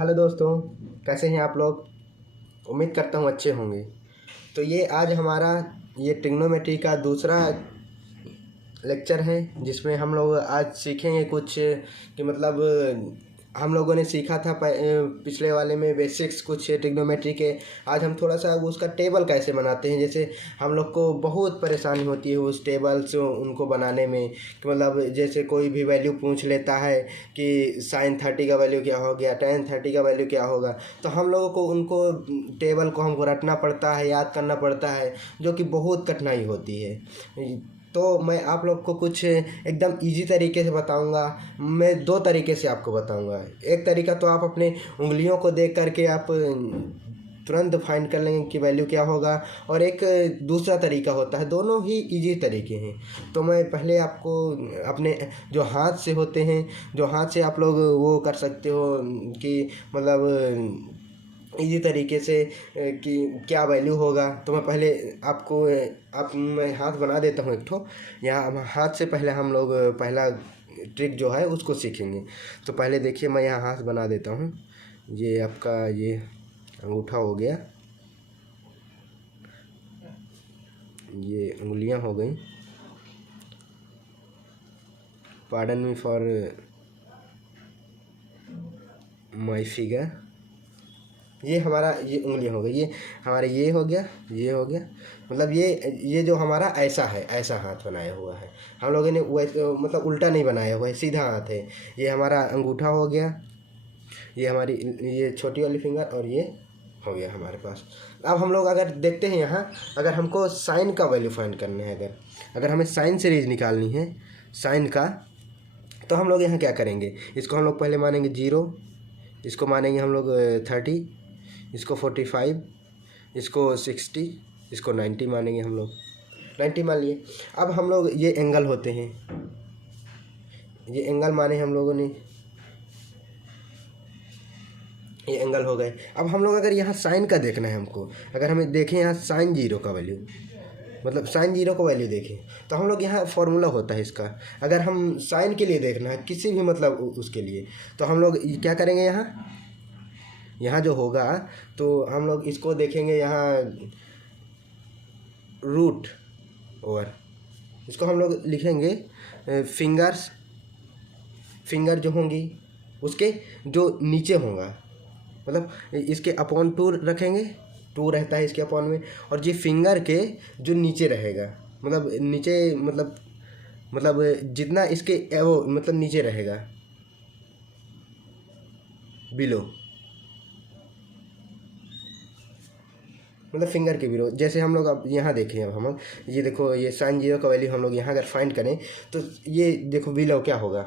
Hello दोस्तों, कैसे हैं आप लोग। उम्मीद करता हूँ अच्छे होंगे। तो ये आज हमारा ये ट्रिग्नोमेट्री का दूसरा लेक्चर है, जिसमें हम लोग आज सीखेंगे कुछ कि मतलब हम लोगों ने सीखा था पिछले वाले में बेसिक्स कुछ ट्रिग्नोमेट्री के। आज हम थोड़ा सा उसका टेबल कैसे बनाते हैं। जैसे हम लोग को बहुत परेशानी होती है उस टेबल्स उनको बनाने में, कि मतलब जैसे कोई भी वैल्यू पूछ लेता है कि sin 30 का वैल्यू क्या हो गया, tan 30 का वैल्यू क्या होगा, तो हम लोगों को उनको टेबल को हमको रटना पड़ता है, याद करना पड़ता है, जो कि बहुत कठिनाई होती है। तो मैं आप लोग को कुछ एकदम इजी तरीके से बताऊंगा। मैं दो तरीके से आपको बताऊंगा। एक तरीका तो आप अपने उंगलियों को देख करके आप तुरंत फाइंड कर लेंगे कि वैल्यू क्या होगा, और एक दूसरा तरीका होता है। दोनों ही इजी तरीके हैं। तो मैं पहले आपको अपने जो हाथ से होते हैं, जो हाथ से आप लोग वो कर सकते हो कि मतलब इजी तरीके से कि क्या वैल्यू होगा। तो मैं पहले आपको मैं हाथ बना देता हूँ एक ठो। यहाँ हाथ से पहले हम लोग पहला ट्रिक जो है उसको सीखेंगे। तो पहले देखिए, मैं यहाँ हाथ बना देता हूँ। ये आपका ये अंगूठा हो गया, ये उंगलियाँ हो गई। Pardon me for my figure. ये हमारा ये उंगलियां हो गई, ये हमारा ये हो गया, ये हो गया। मतलब ये जो हमारा ऐसा है, ऐसा हाथ बनाया हुआ है। हम लोगों ने वैसे मतलब उल्टा नहीं बनाया हुआ है, सीधा हाथ है। ये हमारा अंगूठा हो गया, ये हमारी ये छोटी वाली फिंगर, और ये हो गया हमारे पास। अब हम लोग अगर देखते हैं यहाँ, अगर हमको साइन का वैल्यू फाइंड करना है, अगर हमें साइन सीरीज निकालनी है साइन का, तो हम लोग यहाँ क्या करेंगे। इसको हम लोग पहले मानेंगे 0, इसको मानेंगे हम लोग 30, इसको 45, इसको 60, इसको 90 मानेंगे हम लोग। 90 मान लिए। अब हम लोग ये एंगल होते हैं, ये एंगल माने हम लोगों ने, ये एंगल हो गए। अब हम लोग अगर यहाँ साइन का देखना है हमको, अगर हमें देखें यहाँ sin 0 का वैल्यू, मतलब sin 0 का वैल्यू देखें, तो हम लोग यहाँ फॉर्मूला होता है इसका। अगर हम साइन के लिए देखना है किसी भी मतलब उसके लिए, तो हम लोग क्या करेंगे, यहाँ जो होगा तो हम लोग इसको देखेंगे यहाँ रूट ओवर, इसको हम लोग लिखेंगे फिंगर जो होंगी उसके जो नीचे होगा, मतलब इसके अपॉन 2 रखेंगे, 2 रहता है इसके अपॉन में, और जी फिंगर के जो नीचे रहेगा, मतलब नीचे मतलब जितना इसके वो मतलब नीचे रहेगा बिलो, मतलब फिंगर के बिलो। जैसे हम लोग अब यहाँ देखें, अब हम ये देखो, ये sin 0 का वैल्यू हम लोग यहाँ अगर फाइंड करें, तो ये देखो बिलो क्या होगा।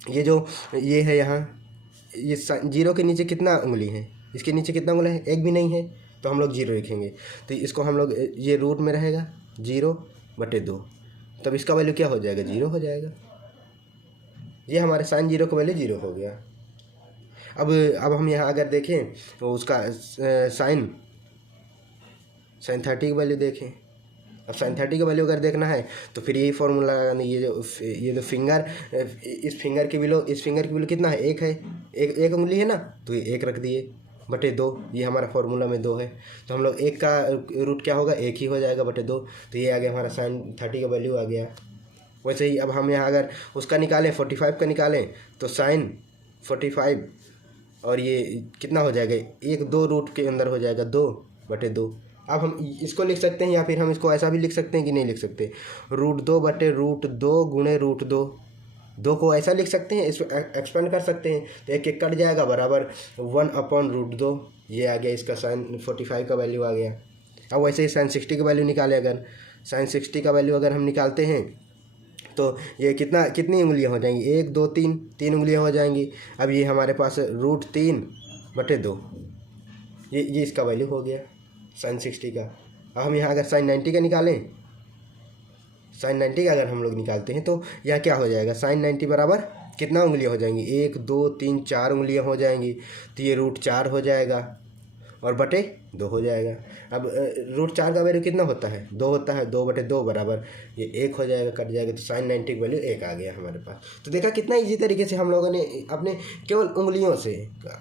ये जो ये है यहाँ, ये 0 के नीचे कितना उंगली है, इसके नीचे कितना उंगली है, एक भी नहीं है, तो हम लोग 0 लिखेंगे। तो इसको हम लोग ये रूट में रहेगा 0/2, तब इसका वैल्यू क्या हो जाएगा, 0 हो जाएगा। ये हमारे sin 0 का वैल्यू 0 हो गया। अब हम यहाँ अगर देखें तो उसका sin 30 की वैल्यू देखें। अब sin 30 का वैल्यू अगर देखना है तो फिर यही फॉर्मूला लगाना। ये जो फिंगर, इस फिंगर की बिलो, इस फिंगर की बिलो कितना है, एक है, एक उंगली है ना, तो ये 1 रख दिए बटे 2। ये हमारा फॉर्मूला में 2 है, तो हम लोग 1 का रूट क्या होगा, 1 ही हो जाएगा बटे 2। तो ये आ गया हमारा sin 30 का वैल्यू आ गया। वैसे ही अब हम यहाँ अगर उसका निकालें, 45 का निकालें, तो sin 45, और ये कितना हो जाएगा, 1 2 रूट के अंदर हो जाएगा 2/2। अब हम इसको लिख सकते हैं, या फिर हम इसको ऐसा भी लिख सकते हैं कि नहीं लिख सकते, √2/√2 गुणे √2। 2 को ऐसा लिख सकते हैं, इसको एक्सपेंड कर सकते हैं, तो 1 1 कट जाएगा, बराबर 1/√2। ये आ गया इसका sin 45 का वैल्यू आ गया। अब वैसे ही sin 60 का वैल्यू निकाले, अगर sin 60 का वैल्यू अगर हम निकालते हैं, तो ये कितनी उंगलियां हो जाएंगी, 1 2 3, 3 उंगलियां हो जाएंगी। अब ये हमारे पास √3/2, ये इसका वैल्यू हो गया sin 60 का। अब हम यहाँ अगर sin 90 का निकालें, sin 90 का अगर हम लोग निकालते हैं, तो यहाँ क्या हो जाएगा, sin 90 बराबर कितना उंगलियां हो जाएंगी, 1 2 3 4 उंगलियां हो जाएंगी, तो ये √4 हो जाएगा। और बटे 2 हो जाएगा। अब √4 का वैल्यू कितना होता है? 2 होता है। 2/2 बराबर ये 1 हो जाएगा, कट जाएगा, तो sin 90 की वैल्यू 1 आ गया हमारे पास। तो देखा कितना ईजी तरीके से हम लोगों ने अपने केवल उंगलियों से,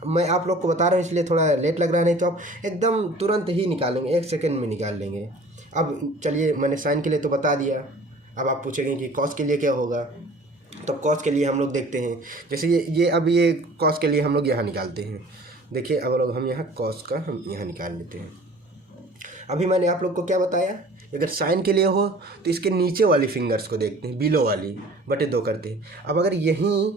मैं आप लोग को बता रहा हूँ इसलिए थोड़ा लेट लग रहा है, नहीं तो आप एकदम तुरंत ही निकालेंगे, 1 सेकेंड में निकाल लेंगे। अब चलिए, मैंने साइन के लिए तो बता दिया, अब आप पूछेंगे कि कॉस के लिए क्या होगा। तो कॉस के लिए हम लोग देखते हैं, जैसे ये अब ये कॉस के लिए हम लोग यहाँ निकालते हैं। देखिए अब लोग हम यहाँ कॉस का हम यहाँ निकाल लेते हैं। अभी मैंने आप लोग को क्या बताया, अगर साइन के लिए हो तो इसके नीचे वाली फिंगर्स को देखते हैं, बिलो वाली, बटे 2 करते हैं। अब अगर यहीं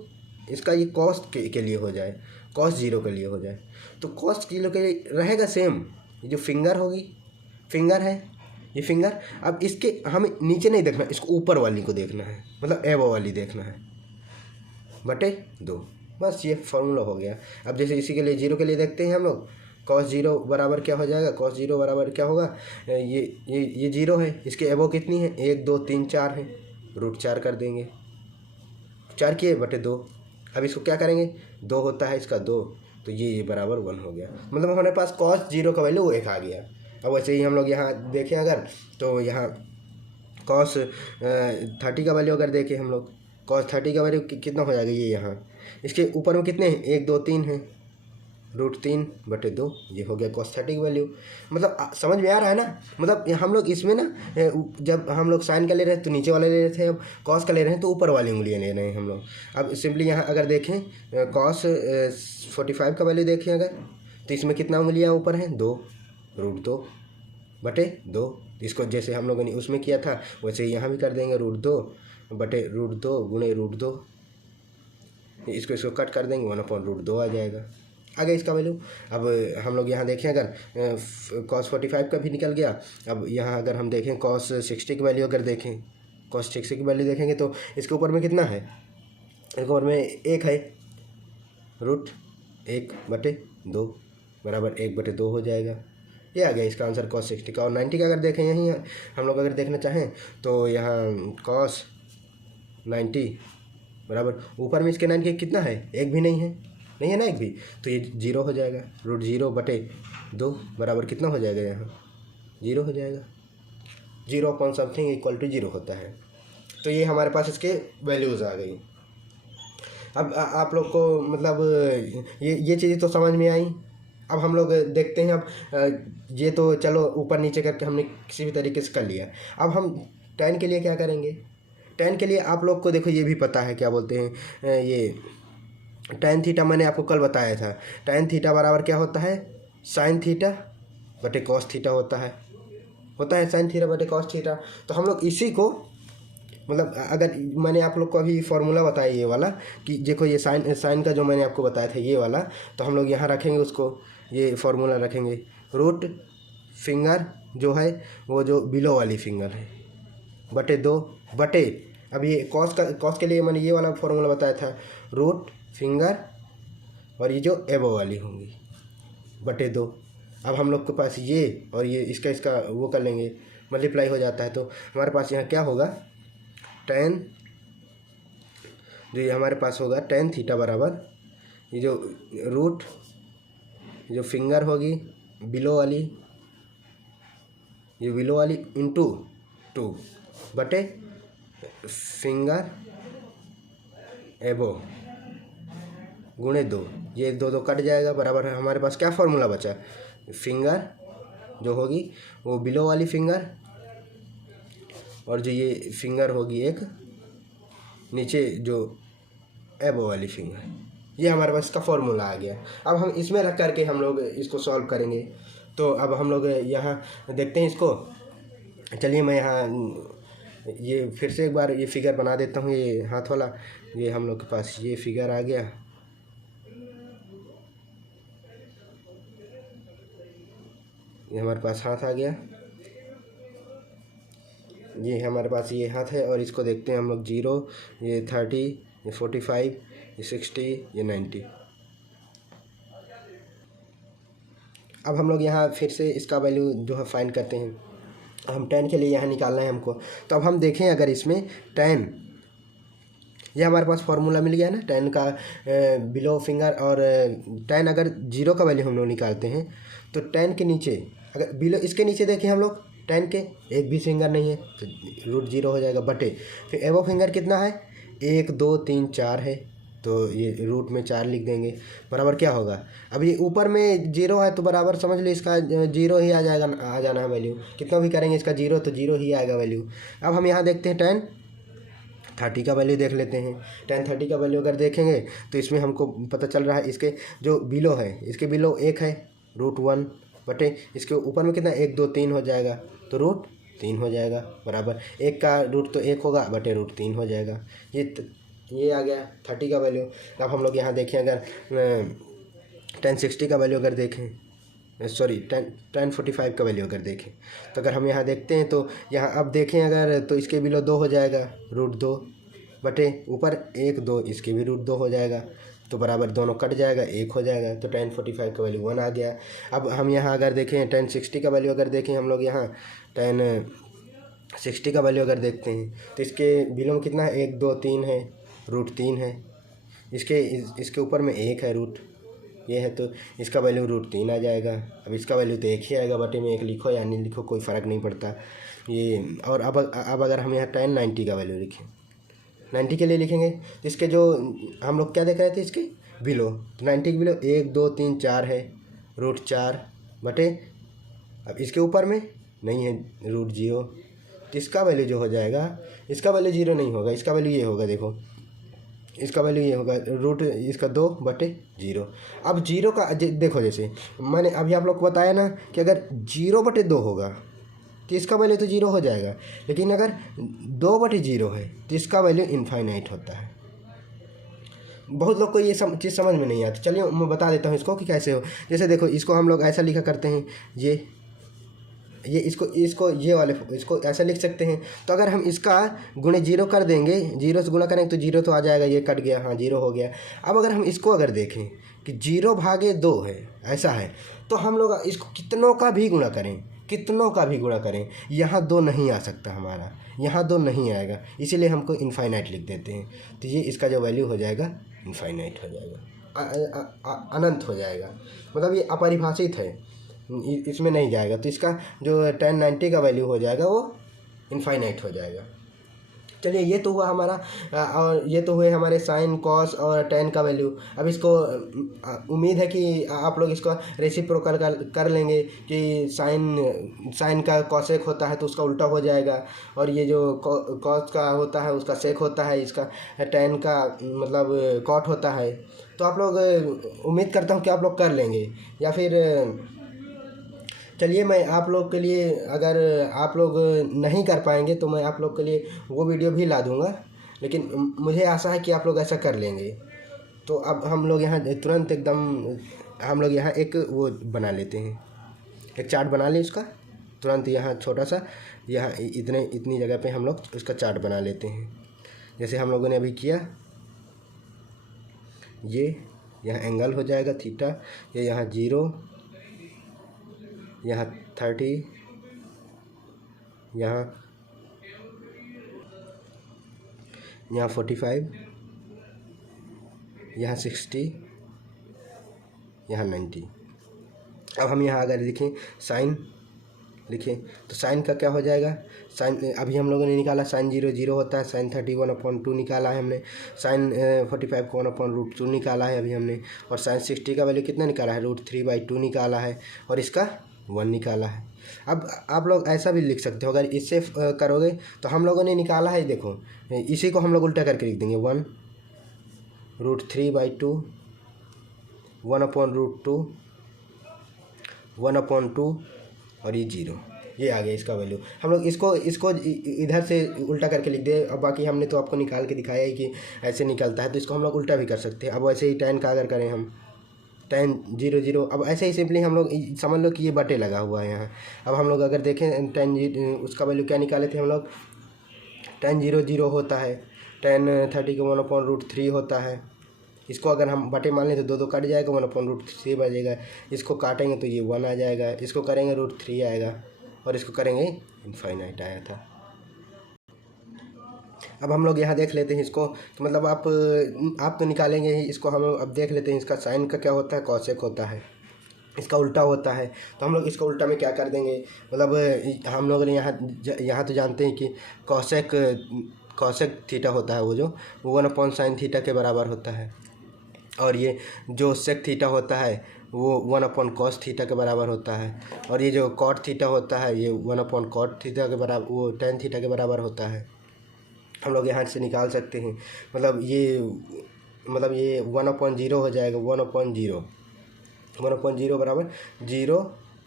इसका ये कॉस के लिए हो जाए, cos 0 के लिए हो जाए, तो cos 0 के लिए रहेगा सेम। ये जो फिंगर होगी, फिंगर है ये फिंगर, अब इसके हमें नीचे नहीं देखना, इसको ऊपर वाली को देखना है, मतलब एबो वाली देखना है, बटे 2। बस ये फॉर्मूला हो गया। अब जैसे इसी के लिए 0 के लिए देखते हैं हम लोग, cos 0 बराबर क्या हो जाएगा, cos 0 बराबर क्या होगा, ये 0 है, इसके एबो कितनी है, 1 2 3 4 है, √4 कर देंगे, 4 किए बटे 2। अब इसको क्या करेंगे, 2 होता है इसका 2, तो ये बराबर 1 हो गया। मतलब हमारे पास cos 0 का वैल्यू 1 आ गया। अब वैसे ही हम लोग यहाँ देखें अगर, तो यहाँ cos 30 का वैल्यू अगर देखें हम लोग, cos 30 का वैल्यू कितना हो जाएगा, ये यहाँ इसके ऊपर में कितने हैं, 1 2 3 है, √3 बटे 2, ये हो गया cos 30 की वैल्यू। मतलब समझ में आ रहा है ना। मतलब हम लोग इसमें ना, जब हम लोग साइन का ले रहे थे तो नीचे वाले ले रहे थे, अब cos का ले रहे हैं तो ऊपर वाली उंगलियाँ ले रहे हैं हम लोग। अब सिंपली यहाँ अगर देखें cos 45 का वैल्यू देखें अगर, तो इसमें कितना उंगलियाँ ऊपर हैं, 2, √2 बटे 2। इसको जैसे हम लोगों ने उसमें किया था वैसे यहाँ भी कर देंगे, √2 बटे √2 गुणे √2, इसको कट कर देंगे, 1/√2 आ जाएगा, आ गया इसका वैल्यू। अब हम लोग यहाँ देखें अगर cos 45 का भी निकल गया। अब यहाँ अगर हम देखें cos 60 की वैल्यू अगर देखें, cos 60 की वैल्यू देखेंगे तो इसके ऊपर में कितना है, इसके ऊपर में 1 है, √1 बटे 2 बराबर 1/2 हो जाएगा। ये आ गया इसका आंसर cos 60 का। और 90 का अगर देखें, यहीं हम लोग अगर देखना चाहें तो यहाँ cos 90 बराबर ऊपर में इसके 90 कितना है, 1 भी नहीं है ना, 1 भी, तो ये 0 हो जाएगा, √0 बटे 2 बराबर कितना हो जाएगा, यहाँ 0 हो जाएगा। 0/something = 0 होता है। तो ये हमारे पास इसके वैल्यूज़ आ गई। अब आप लोग को मतलब ये चीज़ें तो समझ में आई। अब हम लोग देखते हैं, अब ये तो चलो ऊपर नीचे करके हमने किसी भी तरीके से कर लिया। अब हम tan के लिए क्या करेंगे, tan के लिए आप लोग को देखो ये भी पता है, क्या बोलते हैं, ये tan थीटा मैंने आपको कल बताया था। tan थीटा बराबर क्या होता है, sin थीटा बटे cos थीटा होता है sin थीटा बटे cos थीटा। तो हम लोग इसी को, मतलब अगर मैंने आप लोग को अभी फार्मूला बताया ये वाला, कि देखो ये साइन का जो मैंने आपको बताया था ये वाला, तो हम लोग यहाँ रखेंगे उसको, ये फार्मूला रखेंगे, रूट फिंगर जो है वो जो बिलो वाली फिंगर है बटे 2 बटे, अब ये कॉस के लिए मैंने ये वाला फार्मूला बताया था, रूट फिंगर और ये जो एबो वाली होंगी बटे 2। अब हम लोग के पास ये और ये इसका वो कर लेंगे, मल्टीप्लाई हो जाता है, तो हमारे पास यहाँ क्या होगा, tan, जो ये हमारे पास होगा tan थीटा बराबर ये जो रूट जो फिंगर होगी बिलो वाली, ये बिलो वाली इंटू 2 बटे फिंगर एबो गुणे 2, ये 2 कट जाएगा, बराबर है हमारे पास क्या फार्मूला बचा, फिंगर जो होगी वो बिलो वाली फिंगर और जो ये फिंगर होगी एक नीचे जो एबो वाली फिंगर, ये हमारे पास का फॉर्मूला आ गया। अब हम इसमें रख करके हम लोग इसको सॉल्व करेंगे। तो अब हम लोग यहाँ देखते हैं इसको, चलिए मैं यहाँ ये फिर से एक बार ये फिगर बना देता हूँ, ये हाथ वाला, ये हम लोग के पास ये फिगर आ गया, ये हमारे पास हाथ आ गया, ये हमारे पास ये हाथ है, और इसको देखते हैं हम लोग 0, ये 30, ये 45, ये 60, ये 90। अब हम लोग यहाँ फिर से इसका वैल्यू जो है फाइंड करते हैं। हम tan के लिए यहाँ निकालना है हमको। तो अब हम देखें अगर इसमें tan ये हमारे पास फार्मूला मिल गया ना टेन का बिलो फिंगर। और टेन अगर जीरो का वैल्यू हम लोग निकालते हैं तो टेन के नीचे अगर बिलो इसके नीचे देखें हम लोग टेन के एक भी फिंगर नहीं है तो रूट जीरो हो जाएगा बटे फिर एबो फिंगर कितना है 1 2 3 4 है तो ये रूट में 4 लिख देंगे बराबर क्या होगा। अब ये ऊपर में जीरो है तो बराबर समझ लो इसका जीरो ही आ जाएगा, आ जाना है वैल्यू। कितना भी करेंगे इसका जीरो तो जीरो ही आएगा वैल्यू। अब हम यहाँ देखते हैं टेन 30 का वैल्यू देख लेते हैं। टेन 30 का वैल्यू अगर देखेंगे तो इसमें हमको पता चल रहा है इसके जो बिलो है इसके बिलो 1 है रूट 1 बटे इसके ऊपर में कितना 1 2 3 हो जाएगा तो रूट 3 हो जाएगा बराबर 1 का रूट तो 1 होगा बटे रूट 3 हो जाएगा। ये आ गया 30 का वैल्यू। अब हम लोग यहाँ देखें अगर 1060 का वैल्यू अगर देखें सॉरी 1045 का वैल्यू अगर देखें तो अगर हम यहाँ देखते हैं तो यहाँ अब देखें अगर तो इसके बिलो 2 हो जाएगा रूट 2 बटे ऊपर 1 2 इसके भी रूट 2 हो जाएगा तो बराबर दोनों कट जाएगा 1 हो जाएगा तो 1045 का वैल्यू 1 आ गया। अब हम यहाँ अगर देखें 1060 का वैल्यू अगर देखें हम लोग यहाँ 1060 का वैल्यू अगर देखते हैं तो इसके बिलो में कितना है 1 2 3 है रूट 3 है इसके ऊपर में 1 है रूट ये है तो इसका वैल्यू रूट 3 आ जाएगा। अब इसका वैल्यू तो 1 ही आएगा बटे में 1 लिखो या नहीं लिखो कोई फ़र्क नहीं पड़ता ये। और अब अगर हम यहाँ 1090 का वैल्यू लिखें 90 के लिए लिखेंगे तो इसके जो हम लोग क्या देख रहे थे इसके बिलो तो 90 के बिलो 1 2 3 4 है रूट 4 बटे अब इसके ऊपर में नहीं है रूट 0 तो इसका वैल्यू जो हो जाएगा इसका वैल्यू 0 नहीं होगा इसका वैल्यू ये होगा देखो इसका वैल्यू ये होगा रूट इसका 2 बटे 0। अब 0 का देखो जैसे मैंने अभी आप लोग को बताया ना कि अगर 0 बटे 2 होगा तो इसका वैल्यू तो 0 हो जाएगा लेकिन अगर 2 बटे 0 है तो इसका वैल्यू इनफाइनाइट होता है। बहुत लोग को ये चीज़ समझ में नहीं आती। चलिए मैं बता देता हूँ इसको कि कैसे हो। जैसे देखो इसको हम लोग ऐसा लिखा करते हैं ये इसको ये वाले इसको ऐसा लिख सकते हैं तो अगर हम इसका गुणे 0 कर देंगे 0 से गुणा करेंगे तो 0 तो आ जाएगा ये कट गया हाँ 0 हो गया। अब अगर हम इसको अगर देखें कि 0 भागे 2 है ऐसा है तो हम लोग इसको कितनों का भी गुणा करें यहाँ 2 नहीं आ सकता हमारा यहाँ 2 नहीं आएगा इसीलिए हमको इनफाइनाइट लिख देते हैं तो ये इसका जो वैल्यू हो जाएगा इनफाइनाइट हो जाएगा अनंत हो जाएगा मतलब ये अपरिभाषित है इसमें नहीं जाएगा तो इसका जो 1090 का वैल्यू हो जाएगा वो इनफाइनाइट हो जाएगा। चलिए ये तो हुआ हमारा और ये तो हुए हमारे साइन कॉस और टेन का वैल्यू। अब इसको उम्मीद है कि आप लोग इसको रेसिप्रोकल कर लेंगे कि साइन का कॉसेक होता है तो उसका उल्टा हो जाएगा और ये जो कॉस का होता है उसका सेक होता है इसका टेन का मतलब कॉट होता है। तो आप लोग उम्मीद करता हूँ कि आप लोग कर लेंगे या फिर चलिए मैं आप लोग के लिए अगर आप लोग नहीं कर पाएंगे तो मैं आप लोग के लिए वो वीडियो भी ला दूँगा लेकिन मुझे आशा है कि आप लोग ऐसा कर लेंगे। तो अब हम लोग यहाँ तुरंत एकदम हम लोग यहाँ एक वो बना लेते हैं एक चार्ट बना लें इसका तुरंत यहाँ छोटा सा यहाँ इतनी जगह पे हम लोग उसका चार्ट बना लेते हैं। जैसे हम लोगों ने अभी किया ये यहाँ एंगल हो जाएगा थीटा ये यहाँ 0 यहाँ 30 यहाँ 45 यहाँ 60 यहाँ 90। अब हम यहाँ अगर लिखें साइन लिखें तो साइन का क्या हो जाएगा साइन अभी हम लोगों ने निकाला साइन 0 होता है साइन 30 1/2 निकाला है हमने साइन 45 को 1/√2 निकाला है अभी हमने और साइन 60 का वैल्यू कितना निकाला है √3/2 निकाला है और इसका 1 निकाला है। अब आप लोग ऐसा भी लिख सकते हो अगर इससे करोगे तो हम लोगों ने निकाला है देखो इसी को हम लोग उल्टा करके लिख देंगे 1√3/2 1/√2 1/2 और ये 0 ये आ गया इसका वैल्यू। हम लोग इसको इधर से उल्टा करके लिख दे। अब बाकी हमने तो आपको निकाल के दिखाया ही कि ऐसे निकलता है तो इसको हम लोग उल्टा भी कर सकते हैं। अब वैसे ही tan का अगर करें हम tan 0 अब ऐसे ही सिंपली हम लोग समझ लो कि ये बटे लगा हुआ है यहाँ। अब हम लोग अगर देखें tan उसका वैल्यू क्या निकाले थे हम लोग tan 0 होता है tan 30 को 1/√3 होता है। इसको अगर हम बटे मान लें तो 2 कट जाएगा 1/√3 बचेगा। इसको काटेंगे तो ये 1 आ जाएगा इसको करेंगे √3 आएगा और इसको करेंगे इनफाइनाइट आया था। अब हम लोग यहाँ देख लेते हैं इसको, तो मतलब आप तो निकालेंगे ही इसको, हम अब देख लेते हैं इसका साइन का क्या होता है, कॉसेक होता है, इसका उल्टा होता है। तो हम लोग इसका उल्टा में क्या कर देंगे, मतलब हम लोग ने यहाँ तो जानते हैं कि कॉसेक थीटा होता है वो जो 1/sin थीटा के बराबर होता है, और ये जो सेक थीटा होता है वो 1/cos थीटा के बराबर होता है, और ये जो कॉट थीटा होता है ये 1/cot थीटा के बराबर, वो tan थीटा के बराबर होता है। हम लोग यहाँ से निकाल सकते हैं, मतलब ये 1/0 हो जाएगा, 1/0 बराबर 0,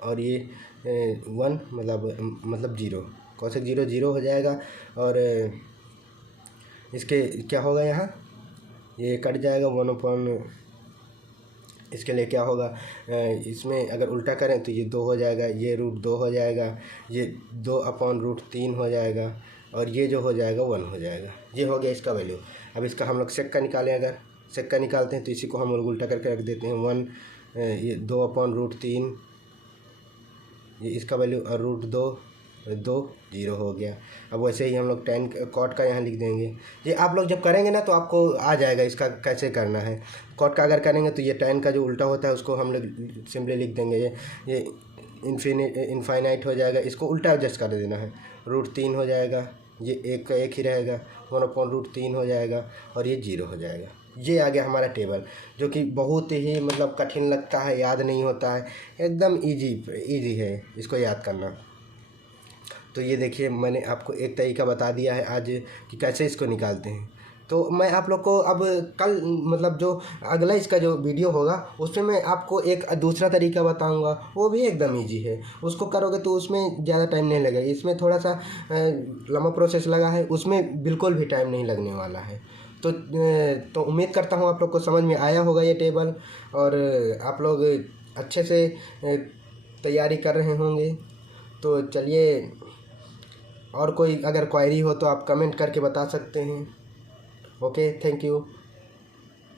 और ये 1 मतलब 0, कॉसेक 0 0 हो जाएगा। और इसके क्या होगा, यहाँ ये कट जाएगा 1/, इसके लिए क्या होगा, इसमें अगर उल्टा करें तो ये 2 हो जाएगा, ये √2 हो जाएगा, ये 2/√3 हो जाएगा, और ये जो हो जाएगा 1 हो जाएगा। ये हो गया इसका वैल्यू। अब इसका हम लोग सेक का निकालें, अगर सेक का निकालते हैं तो इसी को हम लोग उल्टा करके रख देते हैं 1, ये 2/√3, ये इसका वैल्यू, और √2 0 हो गया। अब वैसे ही हम लोग tan कॉट का यहाँ लिख देंगे। ये आप लोग जब करेंगे ना तो आपको आ जाएगा इसका कैसे करना है। कॉट का अगर करेंगे तो ये tan का जो उल्टा होता है उसको हम लोग सिंपली लिख देंगे, ये इनफाइनाइट हो जाएगा, इसको उल्टा एडजस्ट कर देना है, √3 हो जाएगा, ये एक का एक ही रहेगा, 1/√3 हो जाएगा, और ये 0 हो जाएगा। ये आ गया हमारा टेबल, जो कि बहुत ही मतलब कठिन लगता है, याद नहीं होता है, एकदम ईजी है इसको याद करना। तो ये देखिए मैंने आपको एक तरीका बता दिया है आज कि कैसे इसको निकालते हैं। तो मैं आप लोग को अब कल मतलब जो अगला इसका जो वीडियो होगा उसमें मैं आपको एक दूसरा तरीका बताऊंगा, वो भी एकदम इजी है, उसको करोगे तो उसमें ज़्यादा टाइम नहीं लगेगा। इसमें थोड़ा सा लंबा प्रोसेस लगा है, उसमें बिल्कुल भी टाइम नहीं लगने वाला है। तो उम्मीद करता हूँ आप लोग को समझ में आया होगा ये टेबल, और आप लोग अच्छे से तैयारी कर रहे होंगे। तो चलिए, और कोई अगर क्वेरी हो तो आप कमेंट करके बता सकते हैं। Okay, thank you.